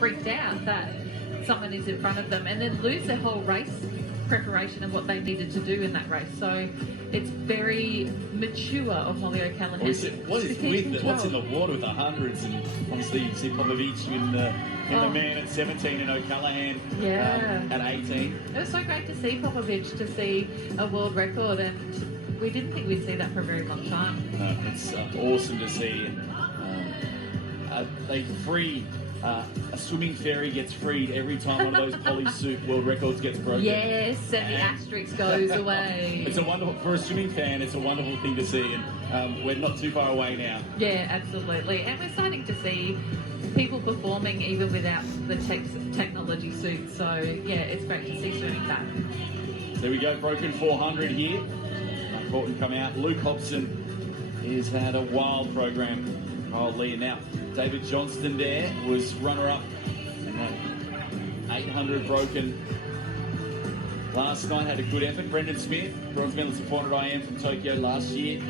freaked out that someone is in front of them, and then lose their whole race preparation of what they needed to do in that race. So it's very mature of Molly O'Callaghan. What's in the water with the hundreds, and obviously you see Popovich in the man at 17 and O'Callaghan at 18. It was so great to see Popovich, to see a world record, and we didn't think we'd see that for a very long time. No, it's awesome to see. They free. A swimming fairy gets freed every time one of those polysuit world records gets broken. Yes, and the asterisk goes away. It's a wonderful, for a swimming fan, it's a wonderful thing to see, and we're not too far away now. Yeah, absolutely. And we're starting to see people performing even without the technology suit. So, yeah, it's great to see swimming back. There we go, broken 400 here. Matt Horton come out. Luke Hobson has had a wild program. Kyle Lee now. David Johnston there was runner-up in that 800 broken last night. Had a good effort. Brendan Smith, bronze medalist at 400 IM from Tokyo last year.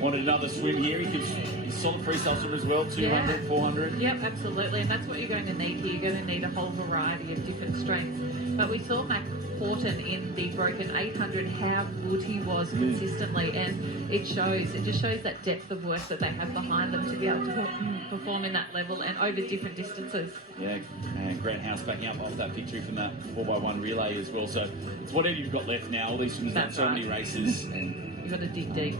Wanted another swim here. He's solid freestyle swimmer as well, 200, 400. Yep, absolutely. And that's what you're going to need here. You're going to need a whole variety of different strengths. But we saw Matt Horton in the broken 800, how good he was consistently, and it shows. It just shows that depth of work that they have behind them to be able to perform in that level and over different distances. Yeah, and Grant House backing up off that victory from that 4x1 relay as well. So it's whatever you've got left now. All these swimmers have so many races, and you've got to dig deep.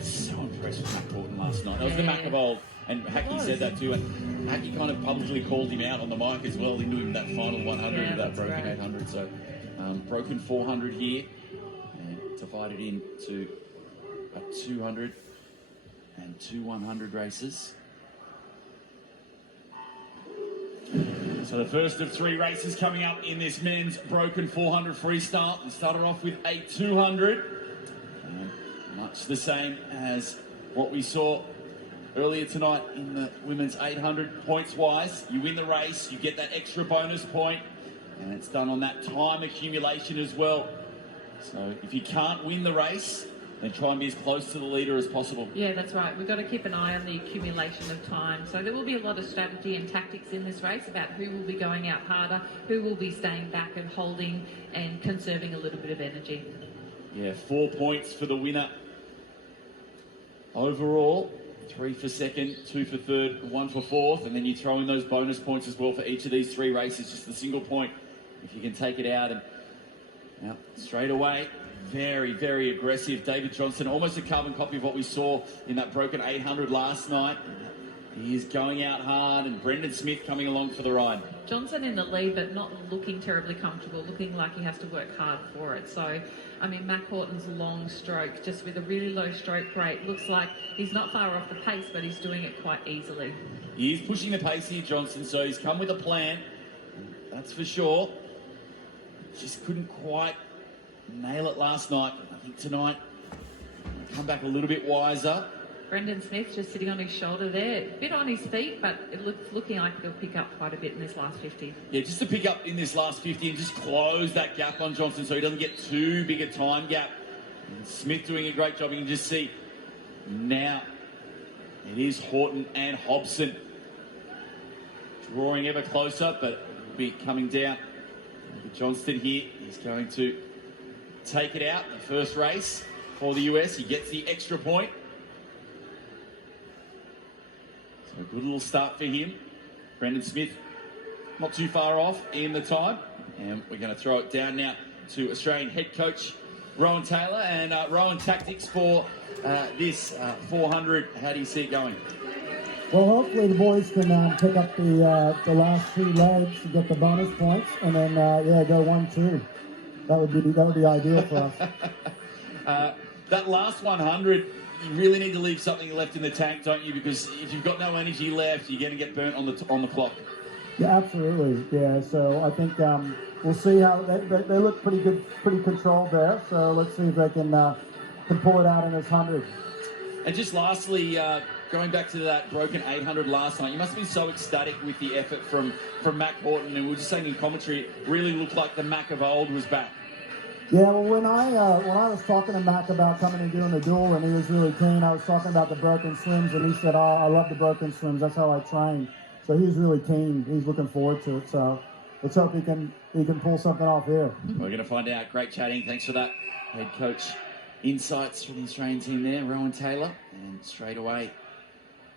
So impressed with Matt Horton last night. That was the Mac of old, and Hackey said that too. And Hackey kind of publicly called him out on the mic as well into him that final 100 of that broken 800. So broken 400 here, and divided into a 200 and two 100 races. So the first of three races coming up in this men's broken 400 freestyle. We started off with a 200. Much the same as what we saw earlier tonight in the women's 800 points-wise. You win the race, you get that extra bonus point, and it's done on that time accumulation as well. So if you can't win the race, then try and be as close to the leader as possible. Yeah, that's right. We've got to keep an eye on the accumulation of time. So there will be a lot of strategy and tactics in this race about who will be going out harder, who will be staying back and holding and conserving a little bit of energy. Yeah, 4 points for the winner. Overall, 3 for second, 2 for third, 1 for fourth, and then you throw in those bonus points as well for each of these three races, just a single point if you can take it out. And now, straight away, very, very aggressive. David Johnson, almost a carbon copy of what we saw in that broken 800 last night. He is going out hard, and Brendan Smith coming along for the ride. Johnson in the lead, but not looking terribly comfortable, looking like he has to work hard for it. So, I mean, Matt Horton's long stroke, just with a really low stroke rate, looks like he's not far off the pace, but he's doing it quite easily. He is pushing the pace here, Johnson, so he's come with a plan, that's for sure. Just couldn't quite nail it last night. I think tonight, he'll come back a little bit wiser. Brendan Smith just sitting on his shoulder there, a bit on his feet, but it looking like he'll pick up quite a bit in this last 50. Yeah, just to pick up in this last 50 and just close that gap on Johnson so he doesn't get too big a time gap. And Smith doing a great job. You can just see now it is Horton and Hobson drawing ever closer, but will be coming down. Johnston here is going to take it out. The first race for the US. He gets the extra point. So a good little start for him. Brendan Smith not too far off in the time. And we're going to throw it down now to Australian head coach Rowan Taylor. And Rowan, tactics for this 400. How do you see it going? Well, hopefully the boys can pick up the last two legs to get the bonus points, and then go 1-2. That would be ideal for us. That last 100, you really need to leave something left in the tank, don't you? Because if you've got no energy left, you're going to get burnt on the clock. Yeah, absolutely. Yeah, so I think we'll see how they look pretty good, pretty controlled there. So let's see if they can pull it out in this 100. And just lastly, going back to that broken 800 last night, you must have been so ecstatic with the effort from Mac Horton, and we were just saying in commentary, it really looked like the Mac of old was back. Yeah, well, when I was talking to Mac about coming and doing the duel, and he was really keen, I was talking about the broken swims, and he said, "Oh, I love the broken swims. That's how I train." So he's really keen. He's looking forward to it. So let's hope he can pull something off here. We're going to find out. Great chatting. Thanks for that, head coach. Insights from the Australian team there, Rowan Taylor. And straight away,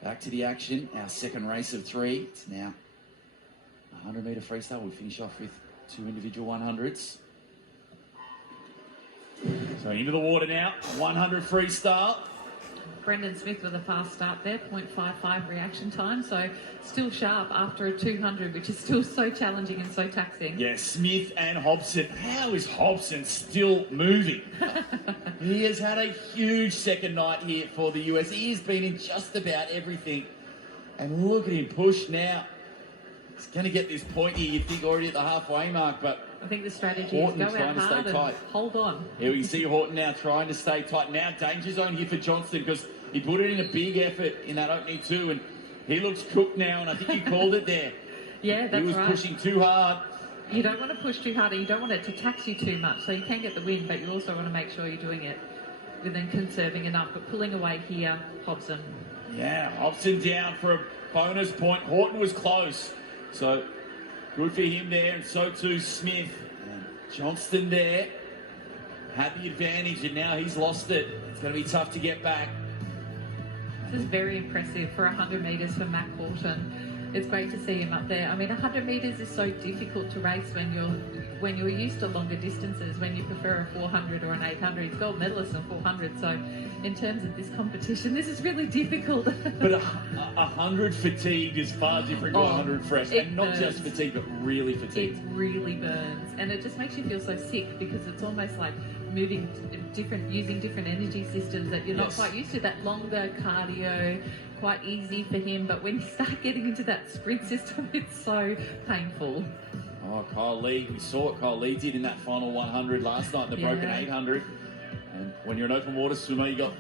back to the action. Our second race of 3. It's now 100-metre freestyle. We finish off with 2 individual 100s. So into the water now. 100 freestyle. Brendan Smith with a fast start there, 0.55 reaction time, so still sharp after a 200, which is still so challenging and so taxing. Yeah, Smith and Hobson. How is Hobson still moving? He has had a huge second night here for the US. He has been in just about everything. And look at him push now. He's going to get this point here, you'd think, already at the halfway mark, but I think the strategy Horton is go out trying to stay hard and tight. hold on. Here we can see Horton now trying to stay tight. Now danger zone here for Johnston because he put it in a big effort in that opening 2 and he looks cooked now, and I think you called it there. Yeah, that's right. He was pushing too hard. You don't want to push too hard and you don't want it to tax you too much, so you can get the win, but you also want to make sure you're doing it within conserving enough. But pulling away here, Hobson. Yeah, Hobson down for a bonus point. Horton was close, so good for him there, and so too Smith. And Johnston there had the advantage, and now he's lost it. It's going to be tough to get back. This is very impressive for 100 metres for Mac Horton. It's great to see him up there. I mean, 100 metres is so difficult to race when you're used to longer distances, when you prefer a 400 or an 800. He's gold medalist in 400, so in terms of this competition, this is really difficult. But 100 fatigued is far different to 100 fresh, and not just fatigued, but really fatigued. It really burns, and it just makes you feel so sick because it's almost like moving using different energy systems that you're not quite used to. That longer cardio, quite easy for him, but when you start getting into that sprint system, it's so painful. Oh, Kyle Lee, we saw what Kyle Lee did in that final 100 last night, the broken 800. And when you're an open water swimmer, you got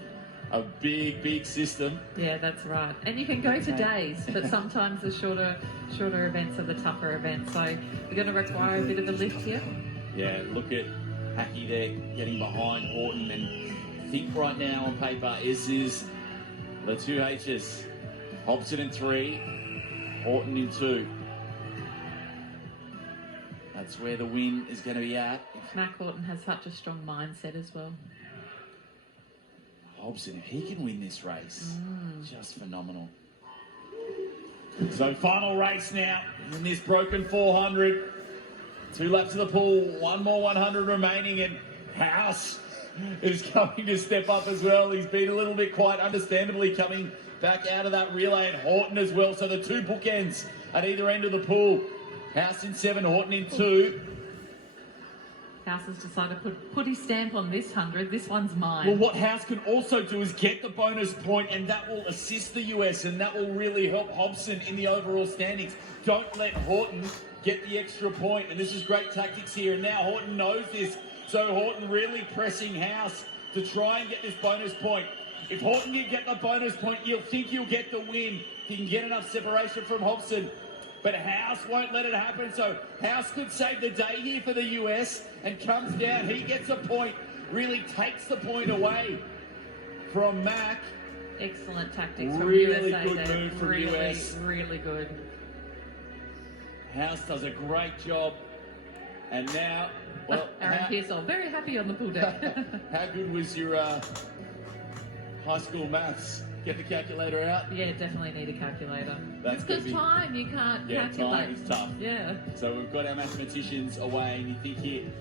a big system. Yeah, that's right. And you can go to days, but sometimes the shorter events are the tougher events. So you're going to require a bit of a lift here. Yeah, look at Hackey there getting behind Horton, and I think right now on paper this is the 2 H's. Hobson in 3, Horton in 2. That's where the win is going to be at. Mac Horton has such a strong mindset as well. Hobson, if he can win this race, just phenomenal. So final race now in this broken 400. 2 laps of the pool, 1 more 100 remaining, and House is going to step up as well. He's been a little bit quiet, understandably, coming back out of that relay, and Horton as well. So the 2 bookends at either end of the pool. House in 7, Horton in 2. House has decided to put his stamp on this 100. This one's mine. Well, what House can also do is get the bonus point, and that will assist the US, and that will really help Hobson in the overall standings. Don't let Horton get the extra point, and this is great tactics here, and now Horton knows this, so Horton really pressing House to try and get this bonus point. If Horton can get the bonus point, you'll think he'll get the win. He can get enough separation from Hobson, but House won't let it happen, so House could save the day here for the US and comes down. He gets a point, really takes the point away from Mac. Excellent tactics from really USA good there. move from really, US. Really good. House does a great job. And now, well, Aaron Pearsall, very happy on the pool deck. how good was your high school maths? Get the calculator out? Yeah, definitely need a calculator. That's because gonna be- time, you can't calculate. Time is tough. Yeah. So we've got our mathematicians away, and you think here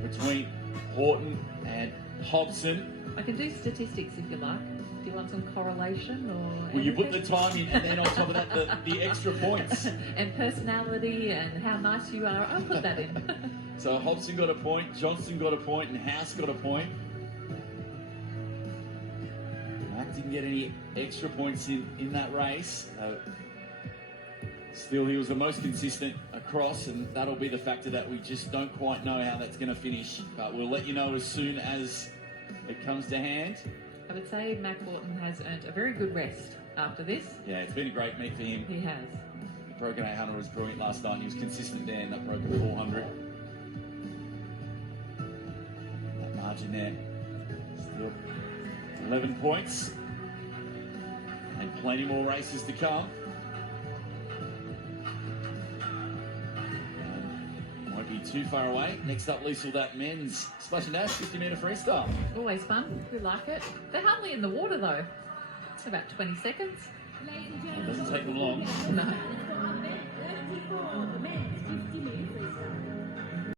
between Horton and Hobson. I can do statistics if you like. Do you want some correlation or? Well, you put the anything? time in, and then on top of that, the extra points. And personality and how nice you are. I'll put that in. So Hobson got a point, Johnston got a point, and House got a point. Mac didn't get any extra points in that race. Still, he was the most consistent across, and that'll be the factor that we just don't quite know how that's going to finish. But we'll let you know as soon as it comes to hand. I would say Mac Horton has earned a very good rest after this. Yeah, it's been a great meet for him. He has. The broken 800 was brilliant last night, and he was consistent there in that broken 400. That margin there, still 11 points, and plenty more races to come. be too far away. Next up, Liesl, that men's splash and dash 50-metre freestyle. Always fun. We like it. They're hardly in the water though. It's about 20 seconds. It doesn't take them long. No.